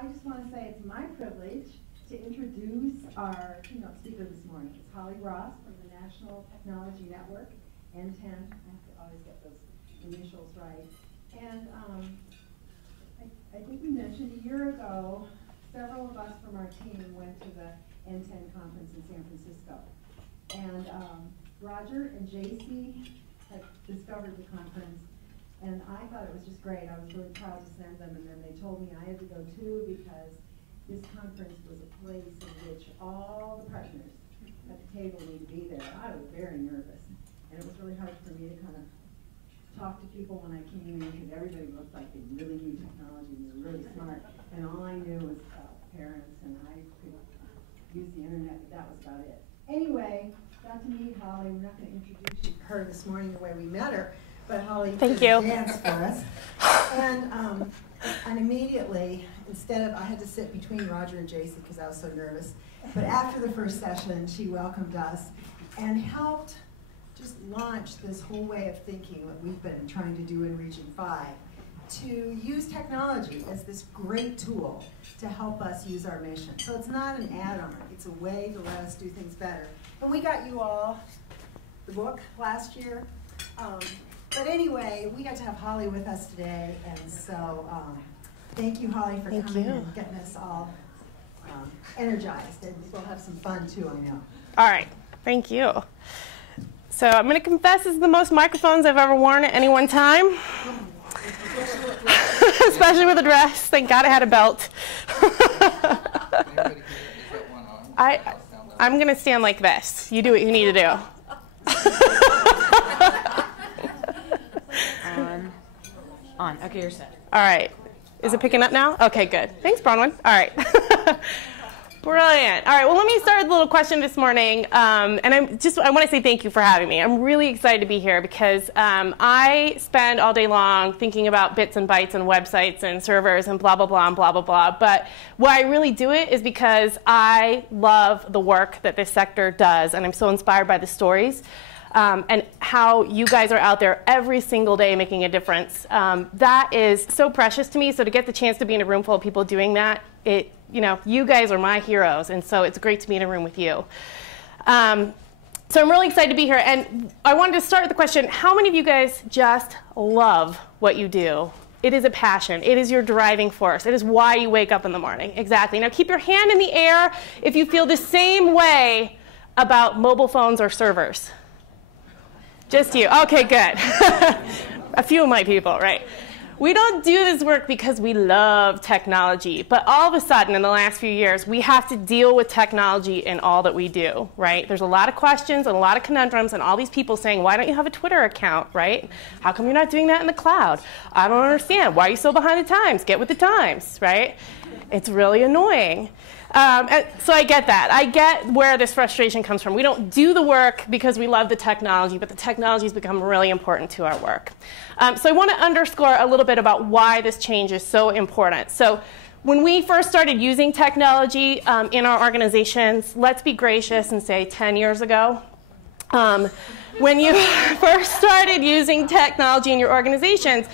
I just want to say it's my privilege to introduce our keynote speaker this morning. It's Holly Ross from the National Technology Network, NTEN. I have to always get those initials right. And I think we mentioned a year ago, several of us from our team went to the NTEN conference in San Francisco. And Roger and JC had discovered the conference. And I thought it was just great. I was really proud to send them, and then they told me I had to go too because this conference was a place in which all the partners at the table need to be there. I was very nervous, and it was really hard for me to kind of talk to people when I came in because everybody looked like they really knew technology and they were really smart, and all I knew was parents, and I could use the internet, but that was about it. Anyway, got to meet Holly. We're not going to introduce her this morning the way we met her. But Holly did a dance for us. And immediately, instead of, I had to sit between Roger and JC because I was so nervous. But after the first session, she welcomed us and helped just launch this whole way of thinking that we've been trying to do in Region 5, to use technology as this great tool to help us use our mission. So it's not an add-on, it's a way to let us do things better. And we got you all the book last year. But anyway, we got to have Holly with us today, and so thank you, Holly, for coming and getting us all energized, and we'll have some fun too, I know. All right, thank you. So I'm going to confess this is the most microphones I've ever worn at any one time, especially with a dress. Thank God I had a belt. I'm going to stand like this. You do what you need to do. On. Okay, you're set. All right. Is it picking up now? Okay, good. Thanks, Bronwyn. All right. Brilliant. All right, well, let me start with a little question this morning. And I want to say thank you for having me. I'm really excited to be here because I spend all day long thinking about bits and bytes and websites and servers and blah, blah, blah, and blah, blah, blah. But why I really do it is because I love the work that this sector does, and I'm so inspired by the stories. And how you guys are out there every single day making a difference. That is so precious to me. So to get the chance to be in a room full of people doing that, you guys are my heroes. And so it's great to be in a room with you. So I'm really excited to be here. And I wanted to start with the question, how many of you guys just love what you do? It is a passion. It is your driving force. It is why you wake up in the morning. Exactly. Now keep your hand in the air if you feel the same way about mobile phones or servers. Just you. Okay, good. A few of my people, right? We don't do this work because we love technology, but all of a sudden in the last few years, we have to deal with technology in all that we do, right? There's a lot of questions and a lot of conundrums and all these people saying, why don't you have a Twitter account, right? How come you're not doing that in the cloud? I don't understand. Why are you so behind the times? Get with the times, right? It's really annoying. So I get that. I get where this frustration comes from. We don't do the work because we love the technology, but the technology has become really important to our work. So I want to underscore a little bit about why this change is so important. So when we first started using technology in our organizations, let's be gracious and say 10 years ago, when you first started using technology in your organizations,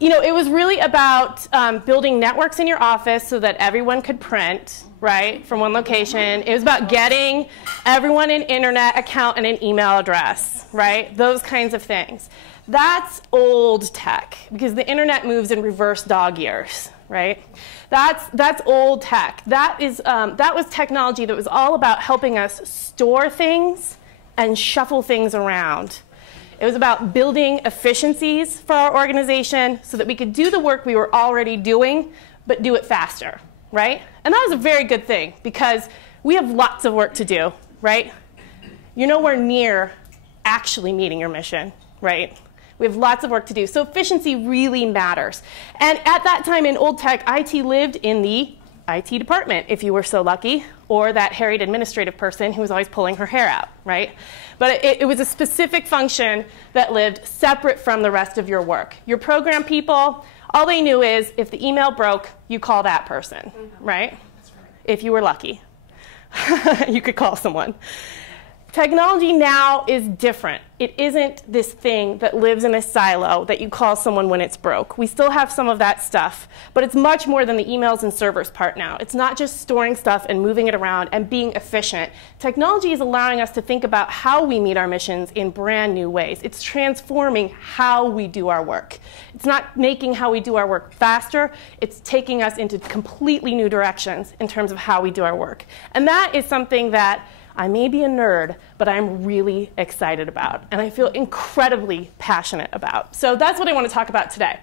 it was really about building networks in your office so that everyone could print, right, from one location. It was about getting everyone an internet account and an email address, right, those kinds of things. That's old tech because the internet moves in reverse dog years, right? That's old tech. That was technology that was all about helping us store things and shuffle things around. It was about building efficiencies for our organization so that we could do the work we were already doing, but do it faster, right? And that was a very good thing because we have lots of work to do, right? You're nowhere near actually meeting your mission, right? We have lots of work to do. So efficiency really matters. And at that time in old tech, IT lived in the IT department, if you were so lucky, or that harried administrative person who was always pulling her hair out, right? But it was a specific function that lived separate from the rest of your work. Your program people, all they knew is if the email broke, you call that person, right? If you were lucky. You could call someone. Technology now is different. It isn't this thing that lives in a silo that you call someone when it's broke. We still have some of that stuff, but it's much more than the emails and servers part now. It's not just storing stuff and moving it around and being efficient. Technology is allowing us to think about how we meet our missions in brand new ways. It's transforming how we do our work. It's not making how we do our work faster. It's taking us into completely new directions in terms of how we do our work. And that is something that I may be a nerd, but I'm really excited about, and I feel incredibly passionate about. So that's what I want to talk about today.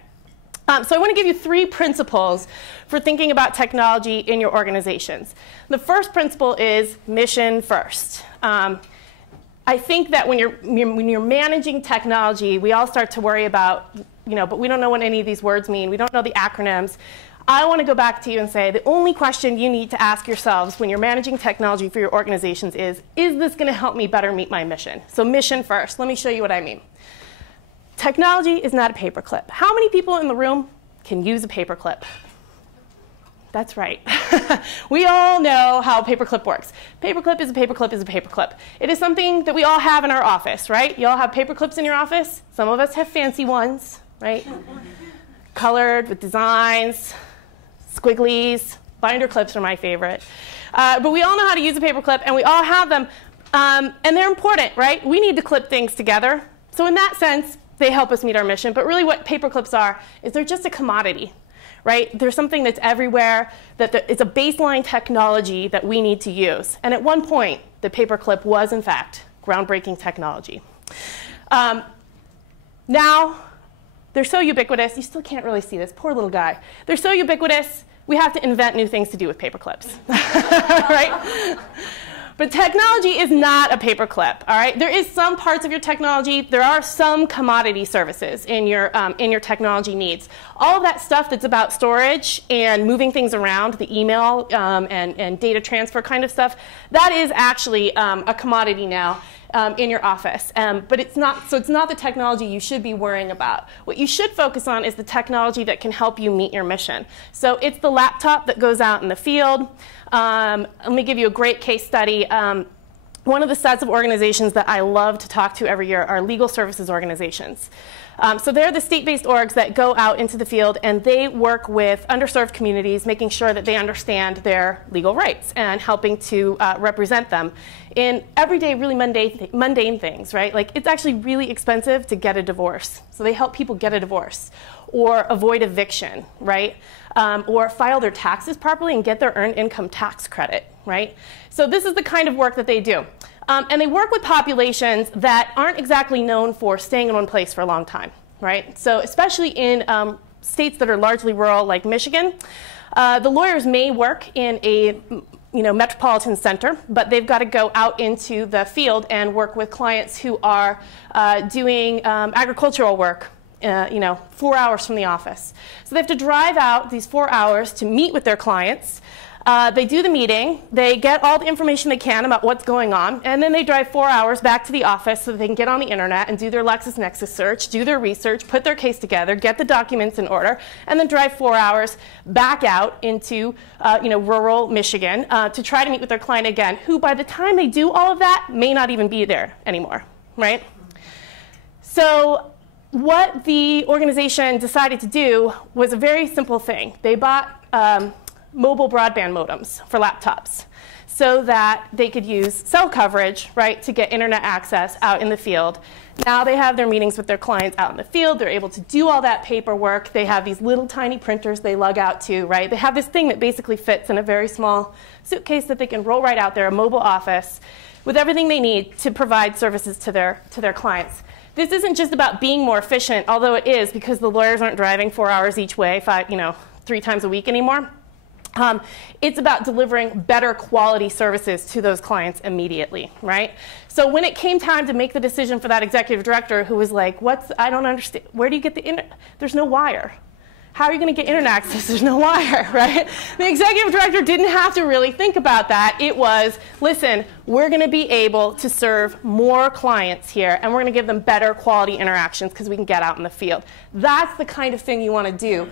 So I want to give you 3 principles for thinking about technology in your organizations. The first principle is mission first. I think that when you're managing technology, we all start to worry about, but we don't know what any of these words mean. We don't know the acronyms. I want to go back to you and say the only question you need to ask yourselves when you're managing technology for your organizations is this going to help me better meet my mission? So mission first. Let me show you what I mean. Technology is not a paperclip. How many people in the room can use a paperclip? That's right. We all know how a paperclip works. Paperclip is a paperclip is a paperclip. It is something that we all have in our office, right? You all have paperclips in your office. Some of us have fancy ones, right? Colored with designs. Squigglies, binder clips are my favorite. But we all know how to use a paperclip, and we all have them. And they're important, right? We need to clip things together. So in that sense, they help us meet our mission. But really what paperclips are is they're just a commodity, right? They're something that's everywhere, that it's a baseline technology that we need to use. And at one point, the paperclip was, in fact, groundbreaking technology. Now, they're so ubiquitous, you still can't really see this, poor little guy. They're so ubiquitous, we have to invent new things to do with paperclips, right? But technology is not a paperclip, all right? There is some parts of your technology, there are some commodity services in your technology needs. All of that stuff that's about storage and moving things around, the email and data transfer kind of stuff, that is actually a commodity now. In your office, but it's not the technology you should be worrying about. What you should focus on is the technology that can help you meet your mission. So it's the laptop that goes out in the field. Let me give you a great case study. One of the sets of organizations that I love to talk to every year are legal services organizations. So they're the state-based orgs that go out into the field and they work with underserved communities, making sure that they understand their legal rights and helping to represent them in everyday, really mundane things, right? Like it's actually really expensive to get a divorce. So they help people get a divorce or avoid eviction, right? Or file their taxes properly and get their earned income tax credit, right? So this is the kind of work that they do. And they work with populations that aren't exactly known for staying in one place for a long time, right? So especially in states that are largely rural, like Michigan, the lawyers may work in a metropolitan center, but they've got to go out into the field and work with clients who are doing agricultural work 4 hours from the office. So they have to drive out these 4 hours to meet with their clients. They do the meeting, they get all the information they can about what's going on, and then they drive 4 hours back to the office so that they can get on the internet and do their LexisNexis search, do their research, put their case together, get the documents in order, and then drive 4 hours back out into rural Michigan to try to meet with their client again, who by the time they do all of that may not even be there anymore, right? So what the organization decided to do was a very simple thing. They bought mobile broadband modems for laptops so that they could use cell coverage, right, to get internet access out in the field. Now they have their meetings with their clients out in the field. They're able to do all that paperwork. They have these little tiny printers they lug out to, right? They have this thing that basically fits in a very small suitcase that they can roll right out there, a mobile office, with everything they need to provide services to their clients. This isn't just about being more efficient, although it is, because the lawyers aren't driving 4 hours each way 3 times a week anymore. It's about delivering better quality services to those clients immediately, right? So when it came time to make the decision for that executive director who was like, I don't understand, where do you get the internet? There's no wire. How are you going to get internet access? There's no wire, right? The executive director didn't have to really think about that. It was, listen, we're going to be able to serve more clients here, and we're going to give them better quality interactions because we can get out in the field. That's the kind of thing you want to do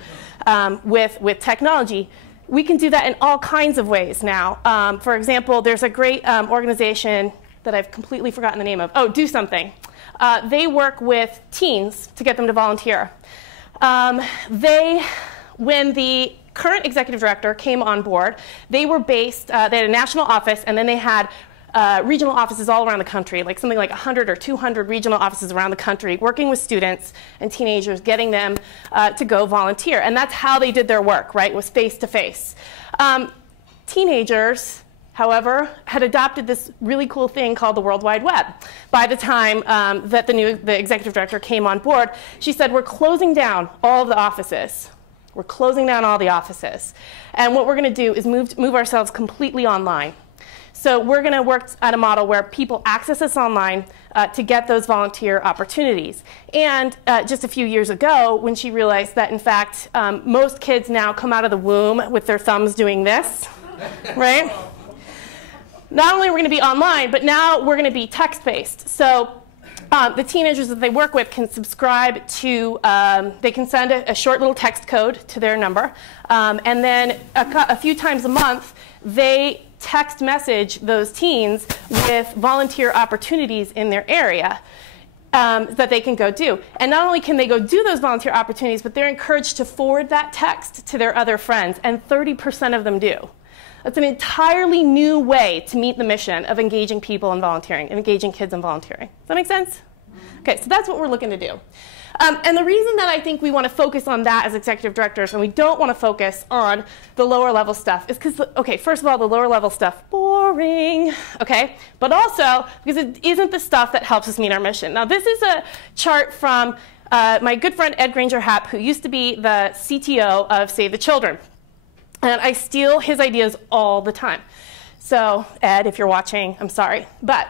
with technology. We can do that in all kinds of ways now. For example, there's a great organization that I've completely forgotten the name of. Oh, Do Something. They work with teens to get them to volunteer. When the current executive director came on board, they were based, they had a national office, and then they had regional offices all around the country, like something like 100 or 200 regional offices around the country, working with students and teenagers, getting them to go volunteer. And that's how they did their work, right, was face-to-face. Teenagers, however, had adopted this really cool thing called the World Wide Web. By the time that the executive director came on board, she said, we're closing down all of the offices. We're closing down all the offices. And what we're going to do is move ourselves completely online. So we're going to work at a model where people access us online to get those volunteer opportunities. And just a few years ago, when she realized that, in fact, most kids now come out of the womb with their thumbs doing this, right? Not only are we going to be online, but now we're going to be text-based. So the teenagers that they work with can subscribe to, they can send a short little text code to their number. And then a few times a month, they text message those teens with volunteer opportunities in their area that they can go do. And not only can they go do those volunteer opportunities, but they're encouraged to forward that text to their other friends, and 30% of them do. That's an entirely new way to meet the mission of engaging people in volunteering and engaging kids in volunteering. Does that make sense? Okay, so that's what we're looking to do. And the reason that I think we want to focus on that as executive directors and we don't want to focus on the lower level stuff is because, okay, first of all, the lower level stuff, boring, okay? But also because it isn't the stuff that helps us meet our mission. Now, this is a chart from my good friend Ed Granger-Happ, who used to be the CTO of Save the Children. And I steal his ideas all the time. So, Ed, if you're watching, I'm sorry. But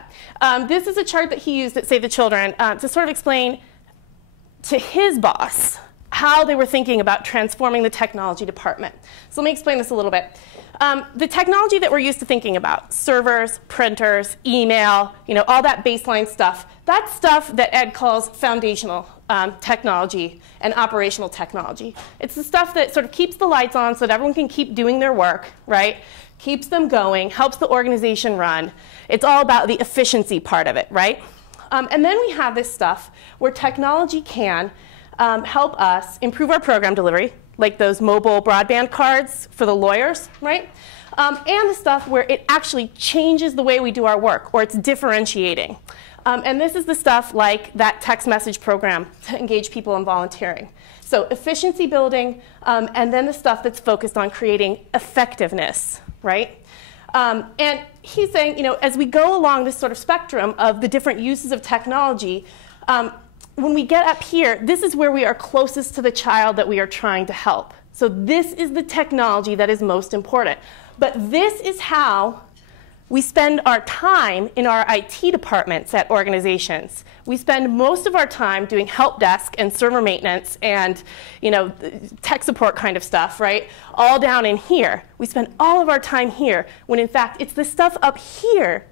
this is a chart that he used at Save the Children to sort of explain to his boss how they were thinking about transforming the technology department. So let me explain this a little bit. The technology that we're used to thinking about, servers, printers, email, all that baseline stuff, that's stuff that Ed calls foundational technology and operational technology. It's the stuff that sort of keeps the lights on so that everyone can keep doing their work, right? Keeps them going, helps the organization run. It's all about the efficiency part of it, right? And then we have this stuff where technology can help us improve our program delivery, like those mobile broadband cards for the lawyers, right? And the stuff where it actually changes the way we do our work, or it's differentiating. And this is the stuff like that text message program to engage people in volunteering. So efficiency building, and then the stuff that's focused on creating effectiveness, right? And he's saying, as we go along this sort of spectrum of the different uses of technology, when we get up here, this is where we are closest to the child that we are trying to help. So this is the technology that is most important. But this is how we spend our time in our IT departments at organizations. We spend most of our time doing help desk and server maintenance and tech support kind of stuff, right? All down in here. We spend all of our time here when in fact it's the stuff up here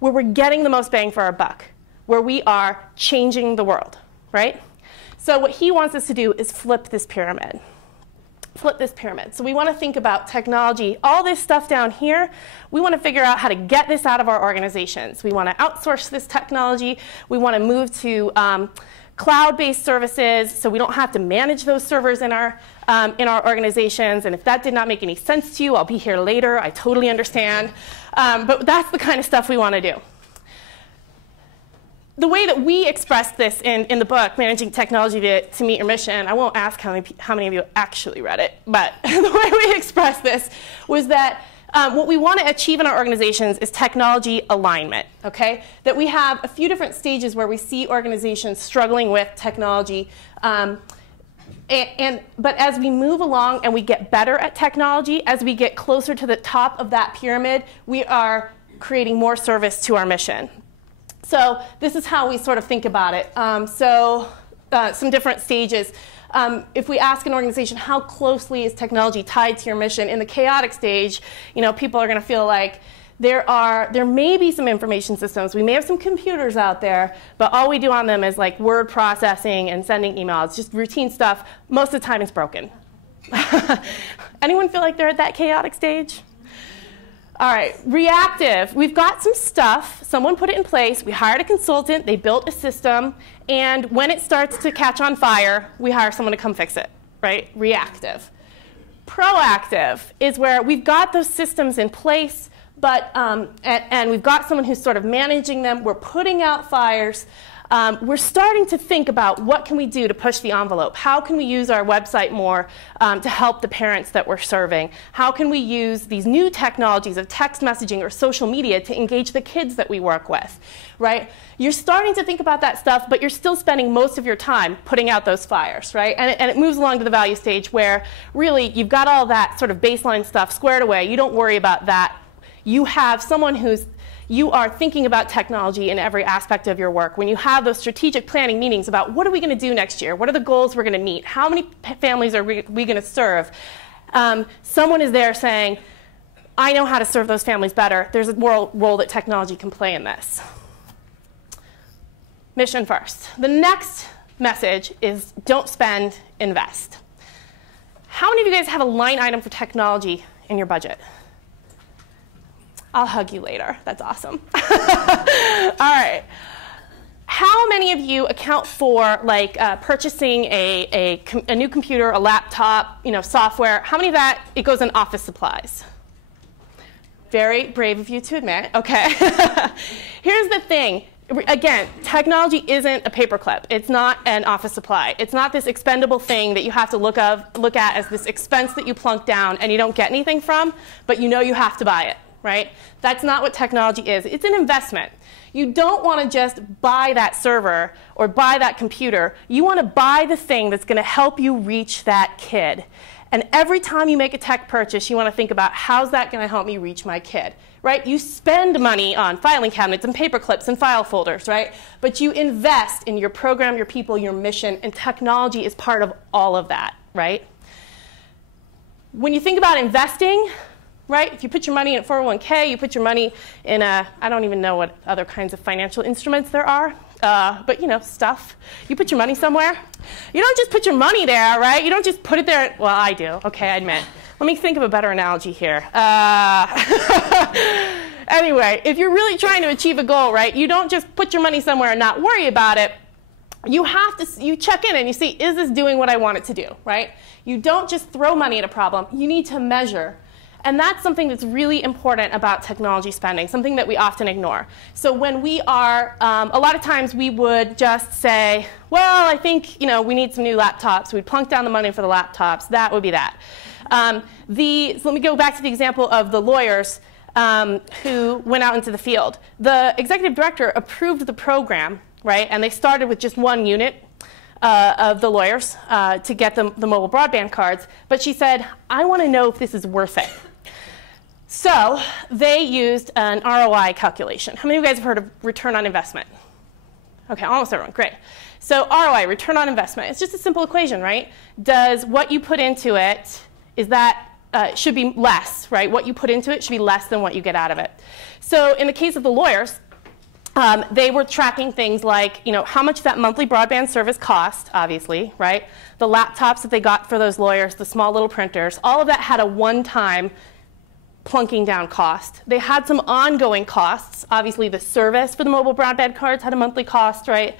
where we're getting the most bang for our buck, where we are changing the world, right? So what he wants us to do is flip this pyramid. Flip this pyramid. So we want to think about technology. All this stuff down here, we want to figure out how to get this out of our organizations. We want to outsource this technology. We want to move to cloud-based services so we don't have to manage those servers in our organizations. And if that did not make any sense to you, I'll be here later. I totally understand. But that's the kind of stuff we want to do. The way that we expressed this in the book, Managing Technology to Meet Your Mission, I won't ask how many of you actually read it, but the way we expressed this was that what we want to achieve in our organizations is technology alignment, okay? That we have a few different stages where we see organizations struggling with technology. But as we move along and we get better at technology, as we get closer to the top of that pyramid, we are creating more service to our mission. So this is how we sort of think about it. Some different stages. If we ask an organization, how closely is technology tied to your mission? In the chaotic stage, people are going to feel like there may be some information systems. We may have some computers out there, but all we do on them is like word processing and sending emails, just routine stuff. Most of the time it's broken. Anyone feel like they're at that chaotic stage? All right, reactive. We've got some stuff. Someone put it in place. We hired a consultant. They built a system. And when it starts to catch on fire, we hire someone to come fix it, right? Reactive. Proactive is where we've got those systems in place, but, and we've got someone who's sort of managing them. We're putting out fires. We're starting to think about what can we do to push the envelope. How can we use our website more to help the parents that we're serving? How can we use these new technologies of text messaging or social media to engage the kids that we work with, right? You're starting to think about that stuff, but you're still spending most of your time putting out those fires, right? And it moves along to the value stage where really you've got all that sort of baseline stuff squared away. You don't worry about that. You have someone you are thinking about technology in every aspect of your work. When you have those strategic planning meetings about what are we going to do next year? What are the goals we're going to meet? How many families are we going to serve? Someone is there saying, I know how to serve those families better. There's a role that technology can play in this. Mission first. The next message is don't spend, invest. How many of you guys have a line item for technology in your budget? I'll hug you later. That's awesome. All right. How many of you account for like purchasing a new computer, a laptop, software? How many of that it goes in office supplies? Very brave of you to admit. Okay. Here's the thing. Again, technology isn't a paperclip. It's not an office supply. It's not this expendable thing that you have to look at as this expense that you plunk down and you don't get anything from, but you know you have to buy it. Right? That's not what technology is. It's an investment. You don't want to just buy that server or buy that computer. You want to buy the thing that's going to help you reach that kid. And every time you make a tech purchase, you want to think about how's that going to help me reach my kid. Right? You spend money on filing cabinets and paper clips and file folders, right? But you invest in your program, your people, your mission, and technology is part of all of that, right? When you think about investing, right? If you put your money in a 401k, you put your money in I don't even know what other kinds of financial instruments there are, but stuff. You put your money somewhere. You don't just put your money there, right? You don't just put it there. Well, I do. Okay, I admit. Let me think of a better analogy here. Anyway, if you're really trying to achieve a goal, right, you don't just put your money somewhere and not worry about it. You check in and you see, is this doing what I want it to do, right? You don't just throw money at a problem. You need to measure. And that's something that's really important about technology spending, something that we often ignore. So when we are, a lot of times we would just say, well, I think we need some new laptops. We'd plunk down the money for the laptops. That would be that. So let me go back to the example of the lawyers who went out into the field. The executive director approved the program, right? And they started with just one unit of the lawyers to get the mobile broadband cards. But she said, I want to know if this is worth it. So they used an ROI calculation. How many of you guys have heard of return on investment? Okay, almost everyone. Great. So ROI, return on investment. It's just a simple equation, right? Does what you put into it, should be less, right? What you put into it should be less than what you get out of it. So in the case of the lawyers, they were tracking things like, how much that monthly broadband service cost, obviously, right? The laptops that they got for those lawyers, the small little printers, all of that had a one-time plunking down cost. They had some ongoing costs. Obviously, the service for the mobile broadband cards had a monthly cost, right?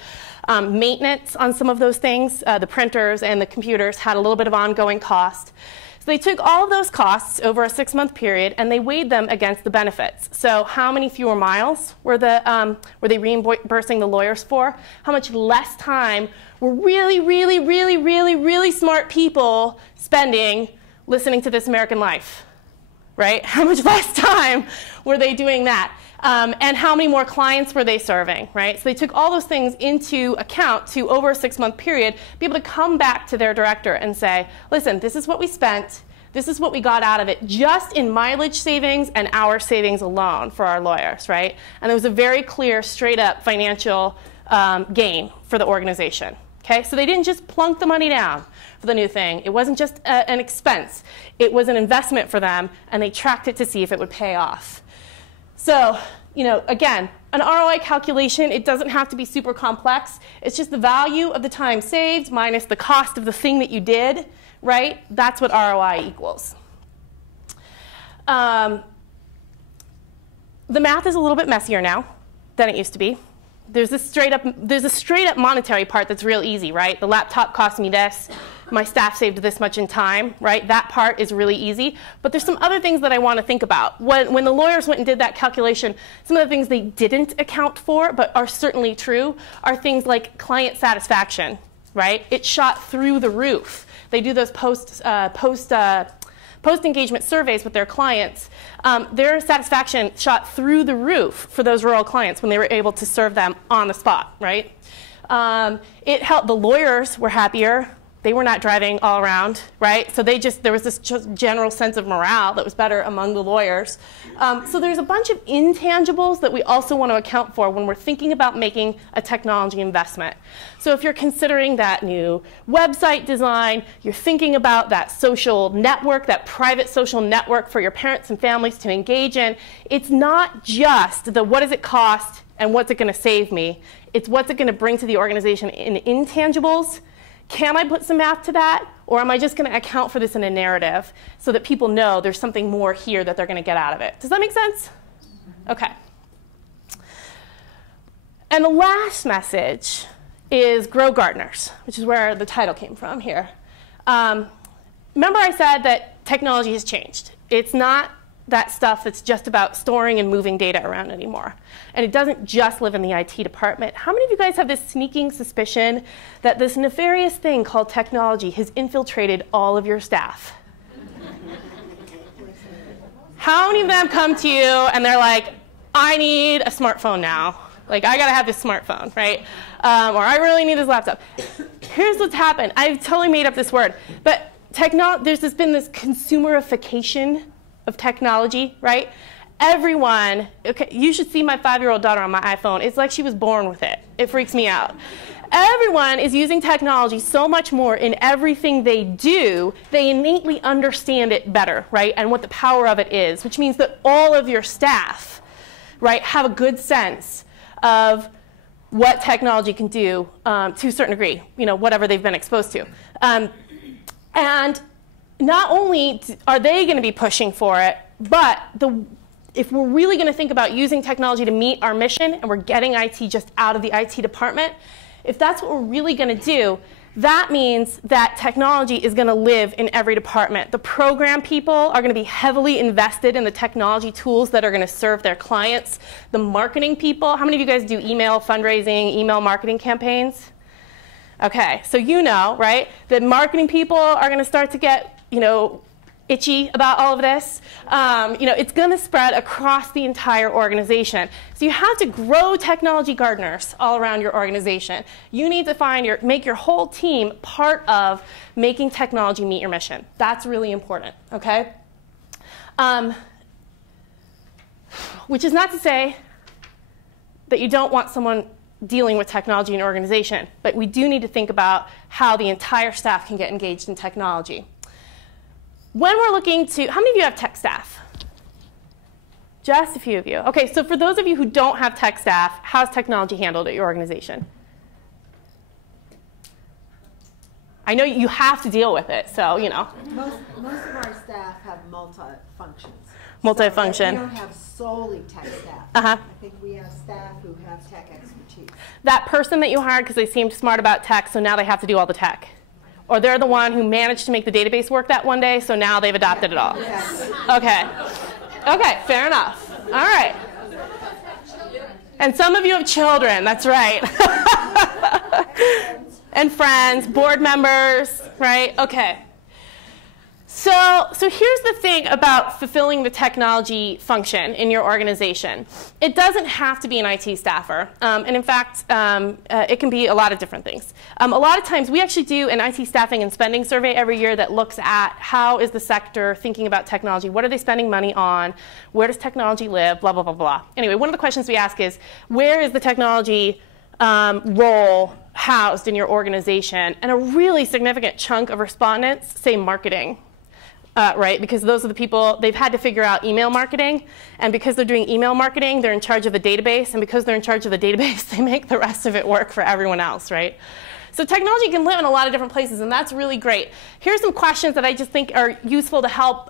Maintenance on some of those things, the printers and the computers had a little bit of ongoing cost. So they took all of those costs over a 6-month period and they weighed them against the benefits. So how many fewer miles were they reimbursing the lawyers for? How much less time were really, really, really, really, really smart people spending listening to This American Life? Right? How much less time were they doing that? And how many more clients were they serving? Right? So they took all those things into account to, over a 6-month period, be able to come back to their director and say, listen, this is what we spent. This is what we got out of it just in mileage savings and hour savings alone for our lawyers. Right? And there was a very clear, straight-up financial gain for the organization. Okay? So they didn't just plunk the money down for the new thing. It wasn't just an expense. It was an investment for them, and they tracked it to see if it would pay off. So, again, an ROI calculation, it doesn't have to be super complex. It's just the value of the time saved minus the cost of the thing that you did, right? That's what ROI equals. the math is a little bit messier now than it used to be. There's a straight up monetary part that's real easy, right? The laptop cost me this, my staff saved this much in time, right? That part is really easy. But there's some other things that I want to think about. When the lawyers went and did that calculation, some of the things they didn't account for, but are certainly true, are things like client satisfaction, right? It shot through the roof. They do those post-engagement surveys with their clients. Their satisfaction shot through the roof for those rural clients when they were able to serve them on the spot, right? It helped. The lawyers were happier. They were not driving all around, right? So there was this just general sense of morale that was better among the lawyers. So there's a bunch of intangibles that we also want to account for when we're thinking about making a technology investment. So if you're considering that new website design, you're thinking about that social network, that private social network for your parents and families to engage in, it's not just the what does it cost and what's it going to save me. It's what's it going to bring to the organization in intangibles. Can I put some math to that? Or am I just going to account for this in a narrative so that people know there's something more here that they're going to get out of it? Does that make sense? OK. And the last message is grow gardeners, which is where the title came from here. Remember I said that technology has changed. It's not that stuff that's just about storing and moving data around anymore. And it doesn't just live in the IT department. How many of you guys have this sneaking suspicion that this nefarious thing called technology has infiltrated all of your staff? How many of them come to you and they're like, I need a smartphone now. Like, I got to have this smartphone, right? Or I really need this laptop. Here's what's happened. I've totally made up this word. But there's been this consumerification of technology, right? Everyone, okay, you should see my 5-year-old daughter on my iPhone. It's like she was born with it. It freaks me out. Everyone is using technology so much more in everything they do, they innately understand it better, right? And what the power of it is, which means that all of your staff, right, have a good sense of what technology can do to a certain degree, you know, whatever they've been exposed to. And not only are they going to be pushing for it, but if we're really going to think about using technology to meet our mission and we're getting IT just out of the IT department, if that's what we're really going to do, that means that technology is going to live in every department. The program people are going to be heavily invested in the technology tools that are going to serve their clients. The marketing people, how many of you guys do email fundraising, email marketing campaigns? Okay, so you know, right, that marketing people are going to start to get, you know, itchy about all of this. You know, it's going to spread across the entire organization. So you have to grow technology gardeners all around your organization. You need to make your whole team part of making technology meet your mission. That's really important, okay? Which is not to say that you don't want someone dealing with technology in an organization, but we do need to think about how the entire staff can get engaged in technology. When we're looking to, how many of you have tech staff? Just a few of you. Okay, so for those of you who don't have tech staff, how's technology handled at your organization? I know you have to deal with it, so, you know. Most of our staff have multi-functions. Multi-function. So we don't have solely tech staff. Uh-huh. I think we have staff who have tech expertise. That person that you hired because they seemed smart about tech, so now they have to do all the tech. Or they're the one who managed to make the database work that one day, so now they've adopted it all. Yes. Okay. Okay, fair enough. All right. And some of you have children, that's right. And friends, board members, right? Okay. So here's the thing about fulfilling the technology function in your organization. It doesn't have to be an IT staffer. And in fact, it can be a lot of different things. A lot of times, we actually do an IT staffing and spending survey every year that looks at how is the sector thinking about technology? What are they spending money on? Where does technology live? Blah, blah, blah, blah. Anyway, one of the questions we ask is, where is the technology role housed in your organization? And a really significant chunk of respondents say marketing. Right, because those are the people, they've had to figure out email marketing, and because they're doing email marketing, they're in charge of the database, and because they're in charge of the database, they make the rest of it work for everyone else, right? So technology can live in a lot of different places, and that's really great. Here's some questions that I just think are useful to help,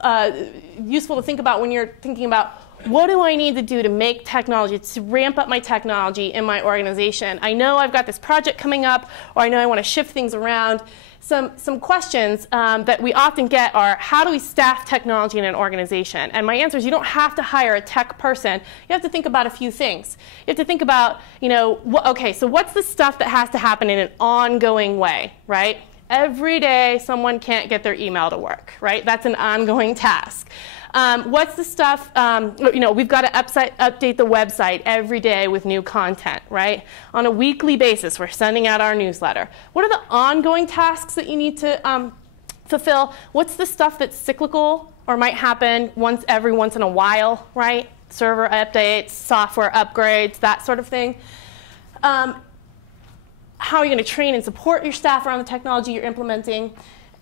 useful to think about when you're thinking about what do I need to do to make technology, to ramp up my technology in my organization? I know I've got this project coming up, or I know I want to shift things around. Some questions that we often get are, how do we staff technology in an organization? And my answer is, you don't have to hire a tech person. You have to think about a few things. You have to think about, okay, so what's the stuff that has to happen in an ongoing way, right? Every day, someone can't get their email to work, right? That's an ongoing task. What's the stuff, we've got to update the website every day with new content, right? On a weekly basis, we're sending out our newsletter. What are the ongoing tasks that you need to fulfill? What's the stuff that's cyclical or might happen every once in a while, right? Server updates, software upgrades, that sort of thing. How are you going to train and support your staff around the technology you're implementing?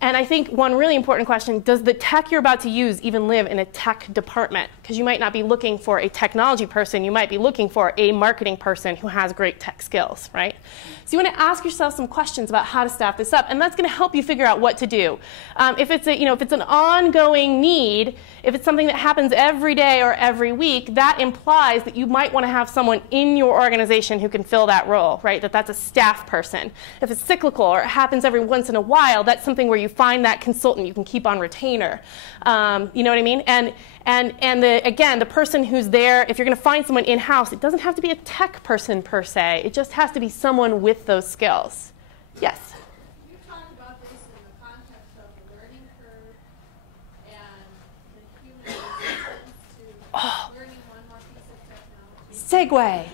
And I think one really important question, does the tech you're about to use even live in a tech department? Because you might not be looking for a technology person, you might be looking for a marketing person who has great tech skills, right? So you want to ask yourself some questions about how to staff this up, and that's going to help you figure out what to do. If it's an ongoing need, if it's something that happens every day or every week, that implies that you might want to have someone in your organization who can fill that role, right? That's a staff person. If it's cyclical or it happens every once in a while, that's something where you find that consultant you can keep on retainer. You know what I mean? And again, the person who's there, if you're going to find someone in-house, it doesn't have to be a tech person per se. It just has to be someone with those skills. Yes? You talked about this in the context of the learning curve and the human resistance to learning one more piece of technology. Segue.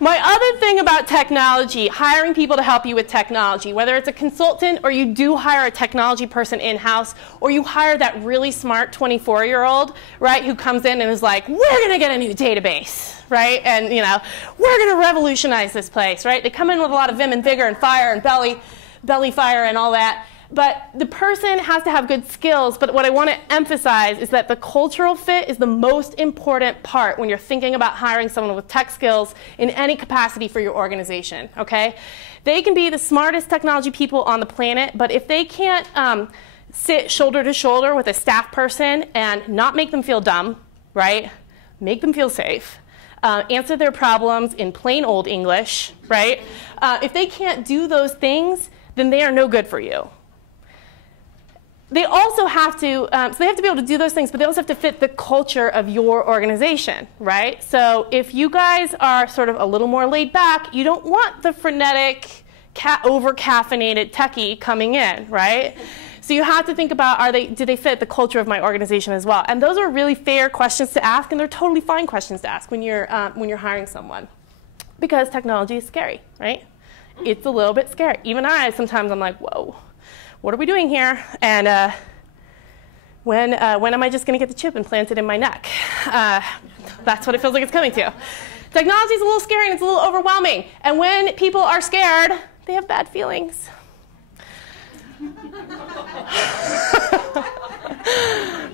My other thing about technology, hiring people to help you with technology, whether it's a consultant or you do hire a technology person in-house, or you hire that really smart 24-year-old, right, who comes in and is like, we're going to get a new database, right, and, we're going to revolutionize this place, right? They come in with a lot of vim and vigor and fire and belly fire and all that. But the person has to have good skills, but what I want to emphasize is that the cultural fit is the most important part when you're thinking about hiring someone with tech skills in any capacity for your organization, okay? They can be the smartest technology people on the planet, but if they can't sit shoulder to shoulder with a staff person and not make them feel dumb, right? Make them feel safe. Answer their problems in plain old English, right? If they can't do those things, then they are no good for you. They also have to, so they have to be able to do those things, but they also have to fit the culture of your organization, right? So if you guys are sort of a little more laid back, you don't want the frenetic, over-caffeinated techie coming in, right? So you have to think about, do they fit the culture of my organization as well? And those are really fair questions to ask, and they're totally fine questions to ask when you're hiring someone. Because technology is scary, right? It's a little bit scary. Even sometimes I'm like, whoa. What are we doing here? And when am I just going to get the chip implanted in my neck? That's what it feels like it's coming to. Technology is a little scary and it's a little overwhelming. And when people are scared, they have bad feelings.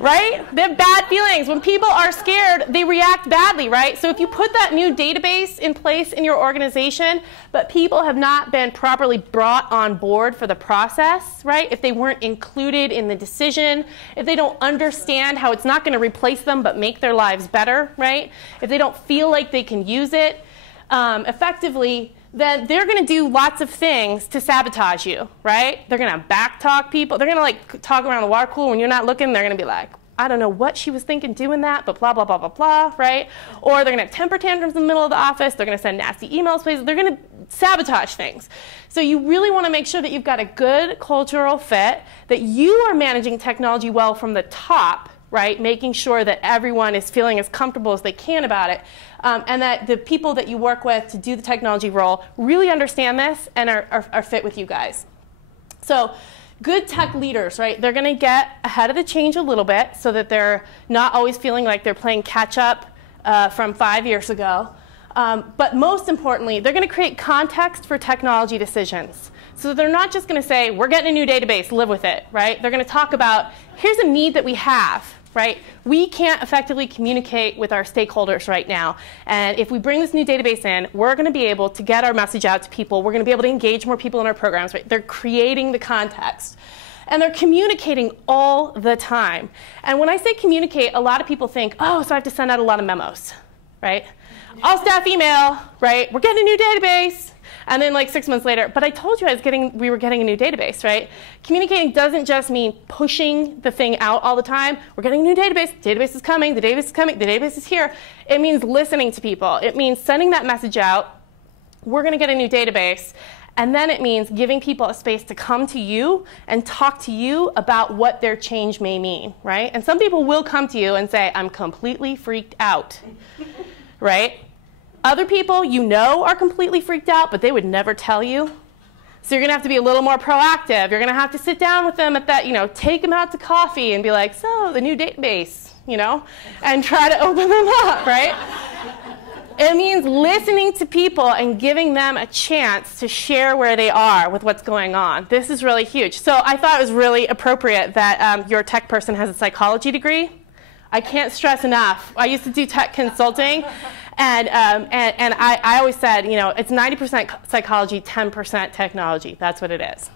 Right? They have bad feelings. When people are scared, they react badly, right? So if you put that new database in place in your organization, but people have not been properly brought on board for the process, right? If they weren't included in the decision, if they don't understand how it's not going to replace them but make their lives better, right? If they don't feel like they can use it effectively, then they're going to do lots of things to sabotage you, right? They're going to backtalk people. They're going to talk around the water cooler when you're not looking. They're going to be like, I don't know what she was thinking doing that, but blah, blah, blah, blah, blah, right? Or they're going to have temper tantrums in the middle of the office. They're going to send nasty emails. They're going to sabotage things. So you really want to make sure that you've got a good cultural fit, that you are managing technology well from the top, right? Making sure that everyone is feeling as comfortable as they can about it. And that the people that you work with to do the technology role really understand this and are fit with you guys. So good tech leaders, right? They're going to get ahead of the change a little bit so that they're not always feeling like they're playing catch up from 5 years ago. But most importantly, they're going to create context for technology decisions. So they're not just going to say, we're getting a new database, live with it, right? They're going to talk about, here's a need that we have, right? We can't effectively communicate with our stakeholders right now. And if we bring this new database in, we're going to be able to get our message out to people. We're going to be able to engage more people in our programs, right? They're creating the context. And they're communicating all the time. And when I say communicate, a lot of people think, oh, so I have to send out a lot of memos, right? All staff email, right? We're getting a new database. And then like 6 months later, but I told you we were getting a new database, right? Communicating doesn't just mean pushing the thing out all the time. We're getting a new database. The database is coming. The database is coming. The database is here. It means listening to people. It means sending that message out. We're going to get a new database. And then it means giving people a space to come to you and talk to you about what their change may mean, right? And some people will come to you and say, I'm completely freaked out, right? Other people you know are completely freaked out, but they would never tell you. So you're going to have to be a little more proactive. You're going to have to sit down with them at that, take them out to coffee and be like, so the new database, and try to open them up, right? It means listening to people and giving them a chance to share where they are with what's going on. This is really huge. So I thought it was really appropriate that your tech person has a psychology degree. I can't stress enough. I used to do tech consulting. And I always said, it's 90% psychology, 10% technology. That's what it is.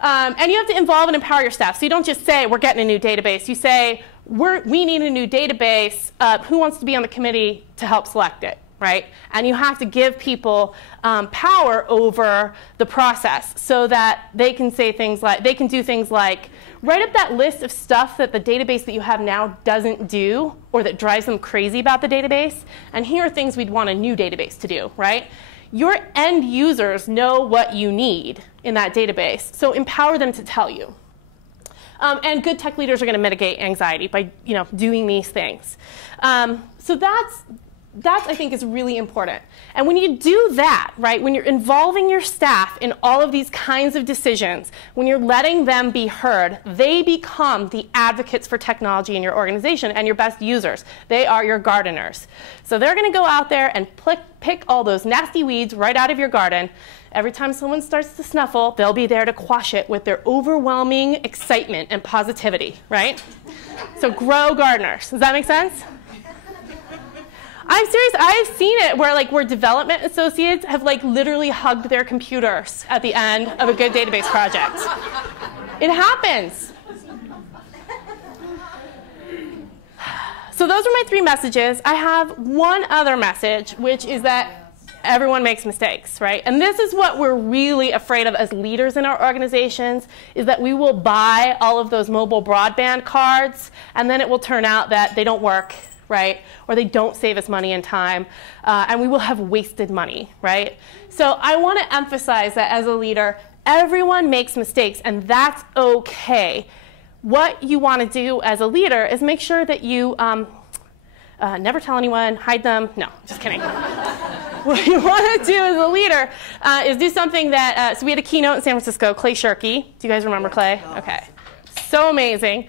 And you have to involve and empower your staff. So you don't just say, we're getting a new database. You say, we need a new database. Who wants to be on the committee to help select it, right? And you have to give people power over the process so that they can say things like, they can do things like, write up that list of stuff that the database that you have now doesn't do or that drives them crazy about the database. And here are things we'd want a new database to do, right? Your end users know what you need in that database, so empower them to tell you. And good tech leaders are going to mitigate anxiety by doing these things. So that's, I think, is really important. And when you do that, right, when you're involving your staff in all of these kinds of decisions, when you're letting them be heard, they become the advocates for technology in your organization and your best users. They are your gardeners. So they're going to go out there and pick all those nasty weeds right out of your garden. Every time someone starts to snuffle, they'll be there to quash it with their overwhelming excitement and positivity, right? So grow gardeners. Does that make sense? I'm serious. I've seen it where development associates have literally hugged their computers at the end of a good database project. It happens. So those are my 3 messages. I have one other message, which is that everyone makes mistakes, right? And this is what we're really afraid of as leaders in our organizations, is that we will buy all of those mobile broadband cards, and then it will turn out that they don't work, right? Or they don't save us money and time, and we will have wasted money, right? So I want to emphasize that as a leader, everyone makes mistakes, and that's okay. What you want to do as a leader is make sure that you never tell anyone, hide them. No, just kidding. What you want to do as a leader is do something that, so we had a keynote in San Francisco, Clay Shirky. Do you guys remember Clay? Okay. So amazing.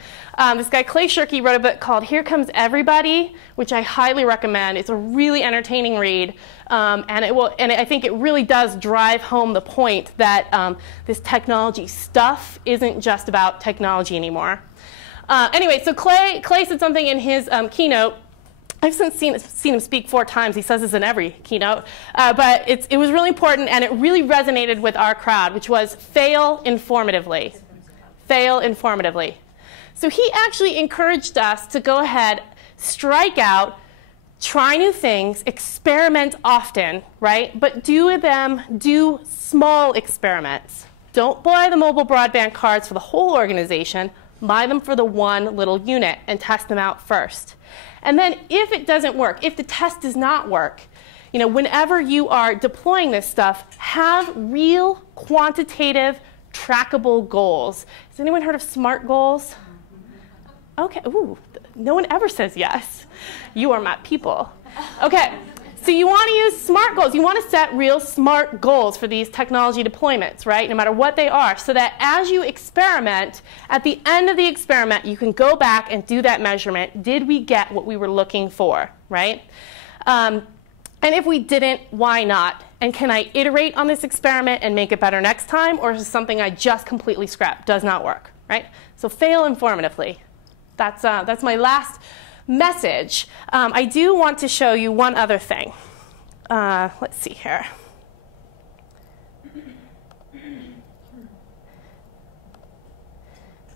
This guy, Clay Shirky, wrote a book called Here Comes Everybody, which I highly recommend. It's a really entertaining read, and I think it really does drive home the point that this technology stuff isn't just about technology anymore. Anyway, so Clay said something in his keynote. I've since seen him speak 4 times. He says this in every keynote. But it was really important, and it really resonated with our crowd, which was fail informatively. Fail informatively. So he actually encouraged us to go ahead, strike out, try new things, experiment often, right? But do small experiments. Don't buy the mobile broadband cards for the whole organization. Buy them for the one little unit and test them out first. And then if it doesn't work, if the test does not work, whenever you are deploying this stuff, have real quantitative, trackable goals. Has anyone heard of SMART goals? Okay, ooh, no one ever says yes. You are my people. Okay, so you want to use SMART goals. You want to set real SMART goals for these technology deployments, right? No matter what they are, so that as you experiment, at the end of the experiment, you can go back and do that measurement. Did we get what we were looking for, right? And if we didn't, why not? And can I iterate on this experiment and make it better next time? Or is it something I just completely scrapped? Does not work, right? So fail informatively. That's my last message. I do want to show you one other thing. Let's see here.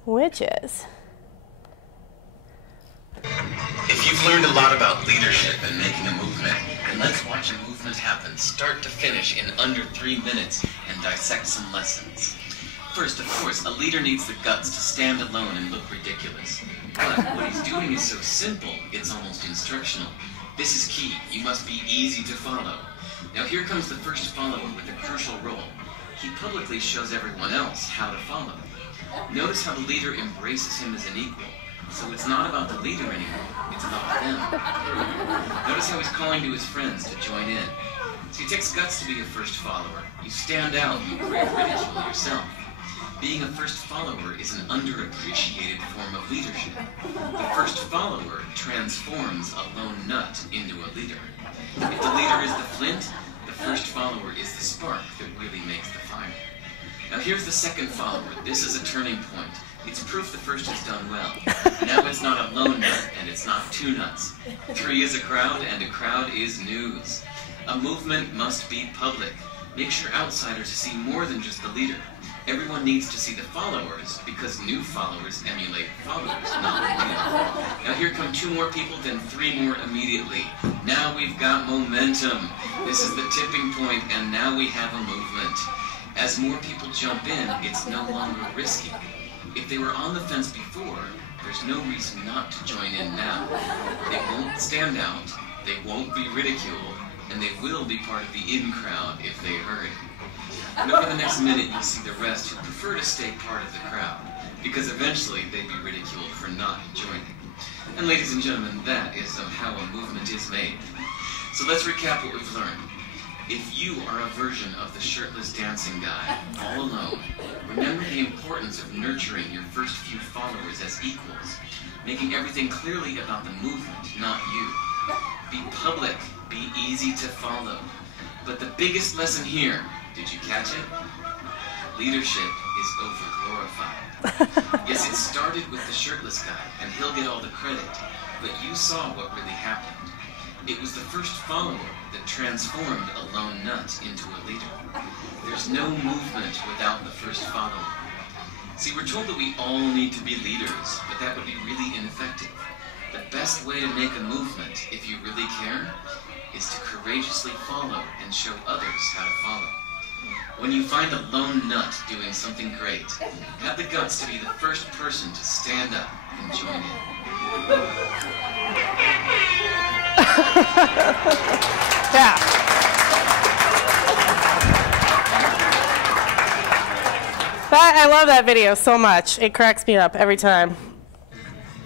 which is... If you've learned a lot about leadership and making a movement, then let's watch a movement happen, start to finish, in under 3 minutes, and dissect some lessons. First, of course, a leader needs the guts to stand alone and look ridiculous. But what he's doing is so simple, it's almost instructional. This is key. You must be easy to follow. Now here comes the first follower with a crucial role. He publicly shows everyone else how to follow. Notice how the leader embraces him as an equal. So it's not about the leader anymore, it's about them. Notice how he's calling to his friends to join in. So it takes guts to be a first follower. You stand out, you create ridicule yourself. Being a first follower is an underappreciated form of leadership. The first follower transforms a lone nut into a leader. If the leader is the flint, the first follower is the spark that really makes the fire. Now here's the second follower. This is a turning point. It's proof the first has done well. Now it's not a lone nut, and it's not two nuts. 3 is a crowd, and a crowd is news. A movement must be public. Make sure outsiders see more than just the leader. Everyone needs to see the followers, because new followers emulate followers, not new. Now here come 2 more people, then 3 more immediately. Now we've got momentum. This is the tipping point, and now we have a movement. As more people jump in, it's no longer risky. If they were on the fence before, there's no reason not to join in now. They won't stand out, they won't be ridiculed, and they will be part of the in crowd if they hurry. And over the next minute, you'll see the rest who prefer to stay part of the crowd, because eventually they'd be ridiculed for not joining. And ladies and gentlemen, that is how a movement is made. So let's recap what we've learned. If you are a version of the shirtless dancing guy, all alone, remember the importance of nurturing your first few followers as equals, making everything clearly about the movement, not you. Be public, be easy to follow. But the biggest lesson here, did you catch it? Leadership is overglorified. Yes, it started with the shirtless guy, and he'll get all the credit, but you saw what really happened. It was the first follower that transformed a lone nut into a leader. There's no movement without the first follower. See, we're told that we all need to be leaders, but that would be really ineffective. The best way to make a movement, if you really care, is to courageously follow and show others how to follow. When you find a lone nut doing something great, have the guts to be the first person to stand up and join in. Yeah. I love that video so much. It cracks me up every time.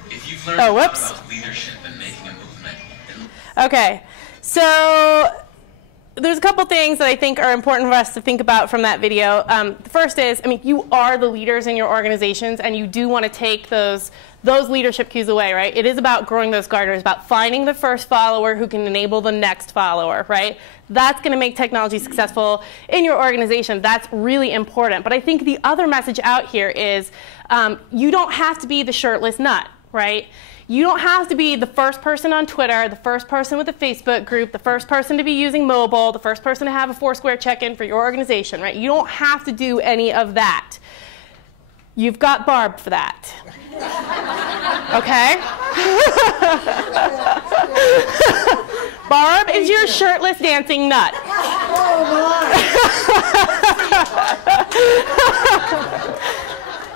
If you've learned about leadership and making a movement, then... Okay, so there's a couple things that I think are important for us to think about from that video. The first is, you are the leaders in your organizations, and you do want to take those leadership cues away, right? It is about growing those gardeners, about finding the first follower who can enable the next follower, right? That's going to make technology successful in your organization. That's really important. But I think the other message out here is you don't have to be the shirtless nut, right? You don't have to be the first person on Twitter, the first person with a Facebook group, the first person to be using mobile, the first person to have a Foursquare check-in for your organization, right? You don't have to do any of that. You've got Barb for that. Okay? Barb is your shirtless dancing nut.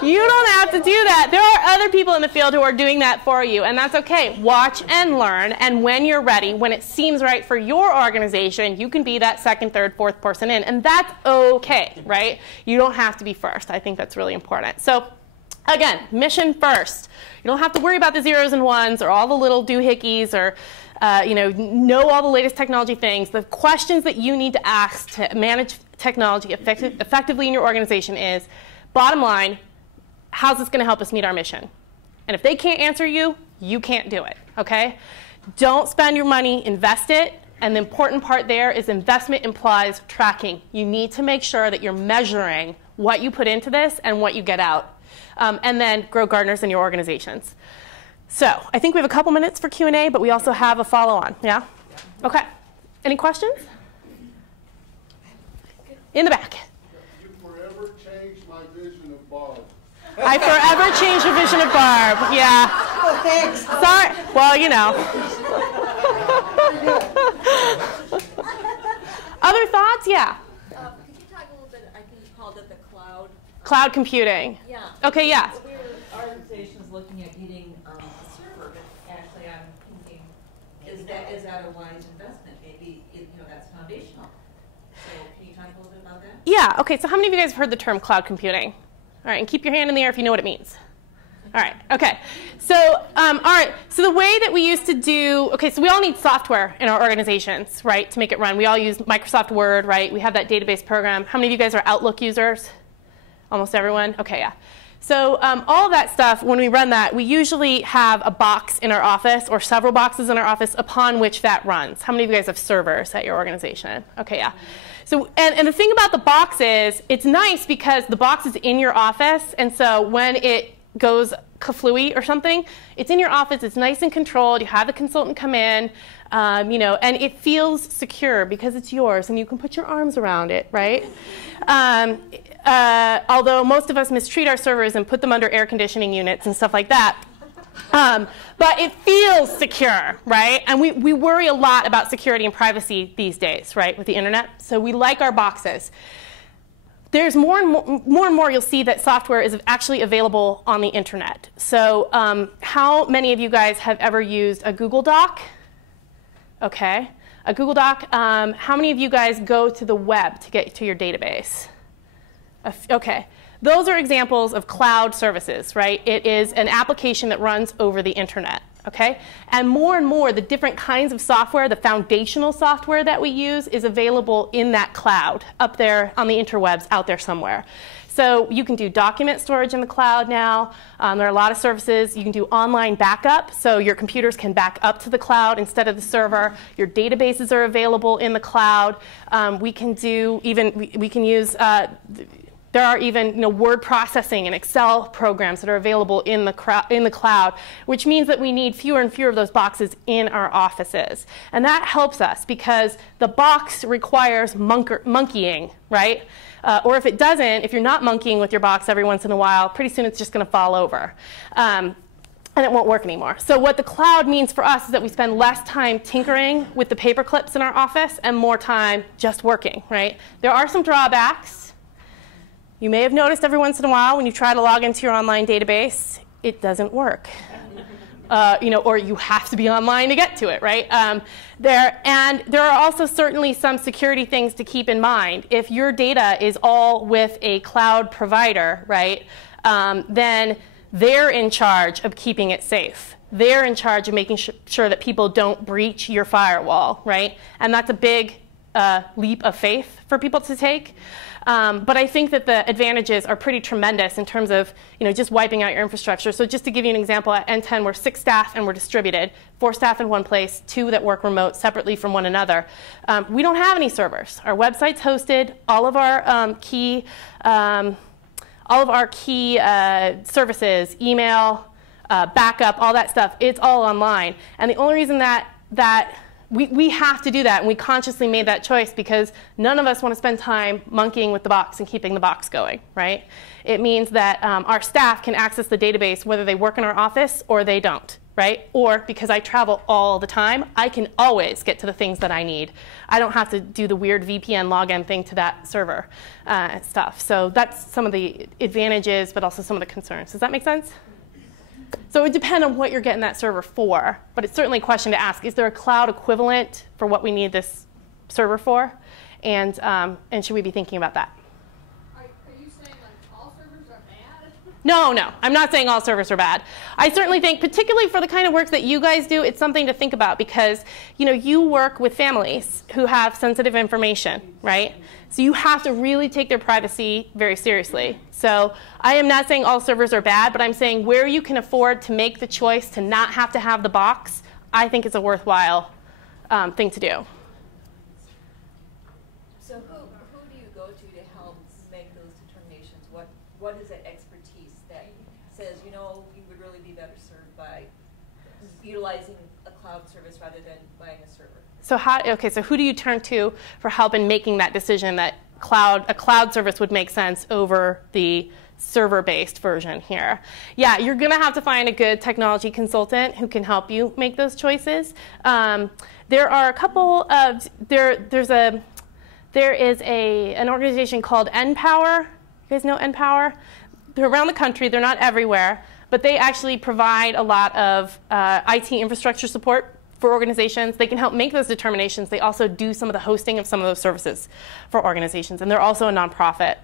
You don't have to do that. There are other people in the field who are doing that for you, and that's okay. Watch and learn, and when you're ready, when it seems right for your organization, you can be that second, third, fourth person in, and that's okay, right? You don't have to be first. I think that's really important. So, again, mission first. You don't have to worry about the zeros and ones or all the little doohickeys or know all the latest technology things. The questions that you need to ask to manage technology effectively in your organization is, bottom line, how's this going to help us meet our mission? And if they can't answer you, you can't do it, okay? Don't spend your money, invest it. And the important part there is investment implies tracking. You need to make sure that you're measuring what you put into this and what you get out. And then grow gardeners in your organizations. So I think we have a couple minutes for Q&A, but we also have a follow-on, yeah? Okay. Any questions? In the back. You forever changed my vision of Barb. I forever changed the vision of Barb. Yeah. Oh, thanks. Sorry. Well, you know. Other thoughts? Yeah. Could you talk a little bit, I think you called it the cloud. Cloud computing. Yeah. Okay, yeah. Our organization is looking at getting a server, but actually I'm thinking, is that a wise investment? Maybe, that's foundational. So can you talk a little bit about that? Yeah, okay, so how many of you guys have heard the term cloud computing? All right, and keep your hand in the air if you know what it means. All right, okay. So, all right, so the way that we used to do, okay, so we all need software in our organizations, right, to make it run. We all use Microsoft Word, right? We have that database program. How many of you guys are Outlook users? Almost everyone? Okay, yeah. So all of that stuff, when we run that, we usually have a box in our office or several boxes in our office upon which that runs. How many of you guys have servers at your organization? Okay, yeah. So, and the thing about the box is, it's nice because the box is in your office, and so when it goes kaflooey or something, it's in your office, it's nice and controlled, you have the consultant come in, and it feels secure because it's yours and you can put your arms around it, right? Although most of us mistreat our servers and put them under air conditioning units and stuff like that. But it feels secure, right? And we worry a lot about security and privacy these days, right, with the internet. So we like our boxes. There's more and more you'll see that software is actually available on the internet. So how many of you guys have ever used a Google Doc? Okay, a Google Doc. How many of you guys go to the web to get to your database? Okay, those are examples of cloud services, right? It is an application that runs over the internet, okay? And more, the different kinds of software, the foundational software that we use is available in that cloud, up there on the interwebs, out there somewhere. So you can do document storage in the cloud now. There are a lot of services. You can do online backup, so your computers can back up to the cloud instead of the server. Your databases are available in the cloud. We can use there are even word processing and Excel programs that are available in the cloud, which means that we need fewer and fewer of those boxes in our offices. And that helps us because the box requires monkeying, right? Or if it doesn't, if you're not monkeying with your box every once in a while, pretty soon it's just going to fall over. And it won't work anymore. So what the cloud means for us is that we spend less time tinkering with the paper clips in our office and more time just working, right? There are some drawbacks. You may have noticed every once in a while when you try to log into your online database, it doesn't work. Or you have to be online to get to it, right? There are also certainly some security things to keep in mind. If your data is all with a cloud provider, right, then they're in charge of keeping it safe. They're in charge of making sure that people don't breach your firewall, right? And that's a big leap of faith for people to take. But I think that the advantages are pretty tremendous in terms of just wiping out your infrastructure. So just to give you an example, at N10 we're 6 staff and we're distributed, 4 staff in one place, 2 that work remote separately from one another. We don't have any servers. Our website's hosted. All of our key services, email, backup, all that stuff, it's all online. And the only reason that we have to do that, and we consciously made that choice because none of us want to spend time monkeying with the box and keeping the box going, right? It means that our staff can access the database whether they work in our office or they don't, right? Or because I travel all the time, I can always get to the things that I need. I don't have to do the weird VPN login thing to that server and stuff. So that's some of the advantages, but also some of the concerns. Does that make sense? So it would depend on what you're getting that server for, but it's certainly a question to ask. Is there a cloud equivalent for what we need this server for? And should we be thinking about that? Are you saying like all servers are bad? No, I'm not saying all servers are bad. I certainly think, particularly for the kind of work that you guys do, it's something to think about because you work with families who have sensitive information, right? So you have to really take their privacy very seriously. So I am not saying all servers are bad, but I'm saying where you can afford to make the choice to not have to have the box, I think it's a worthwhile thing to do. So who do you go to help make those determinations? What is that expertise that says, you would really be better served by utilizing a cloud service rather than buying a server? So so who do you turn to for help in making that decision that a cloud service would make sense over the server-based version here. Yeah, you're going to have to find a good technology consultant who can help you make those choices. There are a couple of, there is an organization called NPower. You guys know NPower? They're around the country. They're not everywhere, but they actually provide a lot of IT infrastructure support for organizations. They can help make those determinations. They also do some of the hosting of some of those services for organizations, and they're also a nonprofit.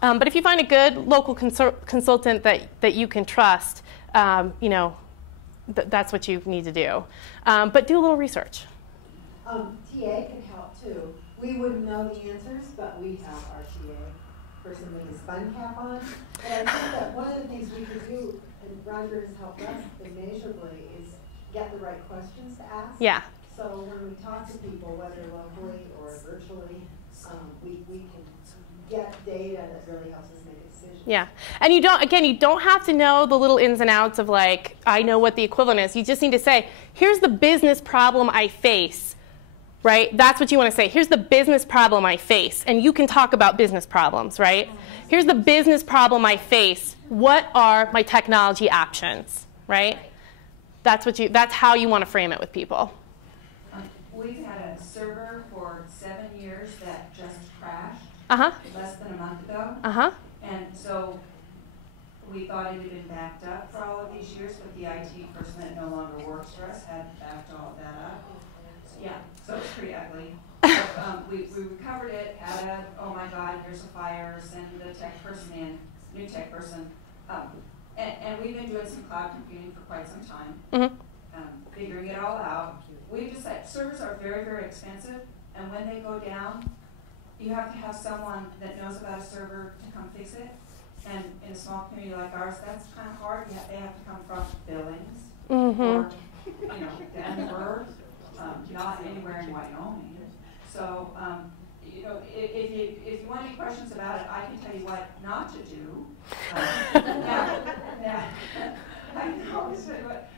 But if you find a good local consultant that you can trust, you know, that's what you need to do. But do a little research. TA can help too. We wouldn't know the answers, but we have our TA person with his fun cap on. And I think that one of the things we could do, and Roger has helped us immeasurably, is get the right questions to ask. Yeah. So when we talk to people, whether locally or virtually, we can get data that really helps us make a decision. Yeah, and you don't have to know the little ins and outs of like, I know what the equivalent is. You just need to say, here's the business problem I face, right? That's what you want to say. Here's the business problem I face, and you can talk about business problems, right? Here's the business problem I face. What are my technology options, right? That's how you want to frame it with people. We've had a server for 7 years that just crashed less than a month ago. And so we thought it had been backed up for all of these years, but the IT person that no longer works for us had backed all of that up. So, yeah, so it's pretty ugly. But, we recovered it, had a, oh my God, here's a fire, send the tech person in, new tech person. And we've been doing some cloud computing for quite some time, figuring it all out. We just said servers are very, very expensive, and when they go down, you have to have someone that knows about a server to come fix it. And in a small community like ours, that's kind of hard. They have to come from Billings or Denver, not anywhere in Wyoming. So you know, if you want any questions about it, I can tell you what not to do. I can always say what.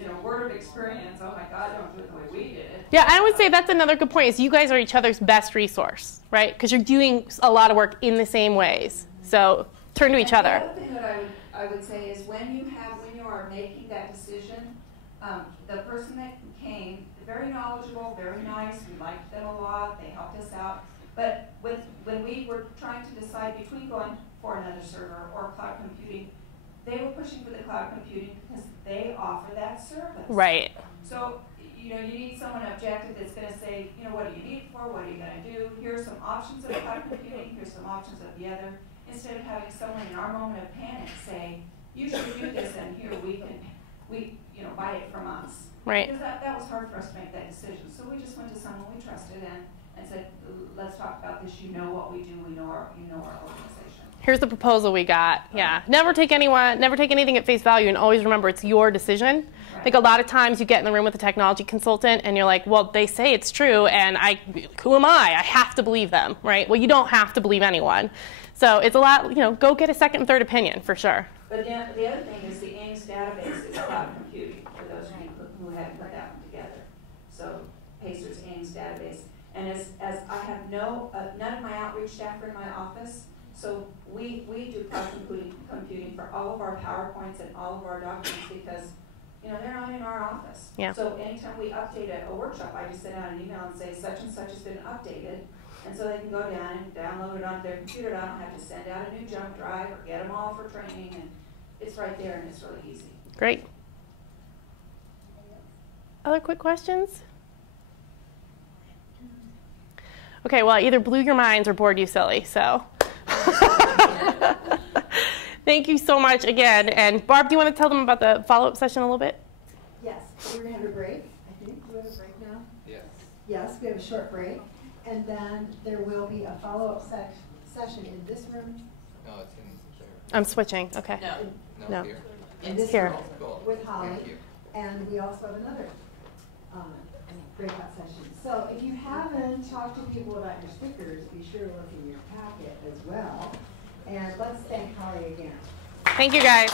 You know, word of experience, oh my God, don't do it the way we did it. Yeah, I would say that's another good point, is you guys are each other's best resource, right? Because you're doing a lot of work in the same ways. So turn to each other. The other thing that I would say is when you are making that decision, the person that came, very knowledgeable, very nice, we liked them a lot, they helped us out. But when we were trying to decide between going for another server or cloud computing, they were pushing for the cloud computing because they offer that service. Right. So, you know, you need someone objective that's going to say, you know, what do you need it for? What are you going to do? Here's some options of cloud computing. Here's some options of the other. Instead of having someone in our moment of panic say, you should do this, and here you know, buy it from us. Right. Because that was hard for us to make that decision. So we just went to someone we trusted and said, let's talk about this. You know what we do. You know our organization. Here's the proposal we got. Yeah. Never take anything at face value, and always remember it's your decision. Right. I think a lot of times you get in the room with a technology consultant and you're like, well, they say it's true, and who am I? I have to believe them, right? Well, you don't have to believe anyone. So it's a lot, you know, go get a second and third opinion for sure. But the other thing is the Ames database is cloud computing, for those of you who haven't put that one together. So Pacer's Ames database. And as I have none of my outreach staff are in my office, so we do cloud computing for all of our PowerPoints and all of our documents because, you know, they're not in our office. Yeah. So anytime we update a workshop, I just send out an email and say such and such has been updated. And so they can go down and download it onto their computer. I don't have to send out a new jump drive or get them all for training. And it's right there, and it's really easy. Great. Other quick questions? Okay, well, I either blew your minds or bored you silly, so. Thank you so much again. And Barb, do you want to tell them about the follow-up session a little bit? Yes, we're going to have a break, I think. Do we have a break now? Yes. Yes, we have a short break. And then there will be a follow-up session in this room. No, it's in there. I'm switching, okay. No. Here. In this Here. room with Holly. And we also have another breakout session. So if you haven't talked to people about your stickers, be sure to look in your packet as well. And let's thank Holly again. Thank you, guys.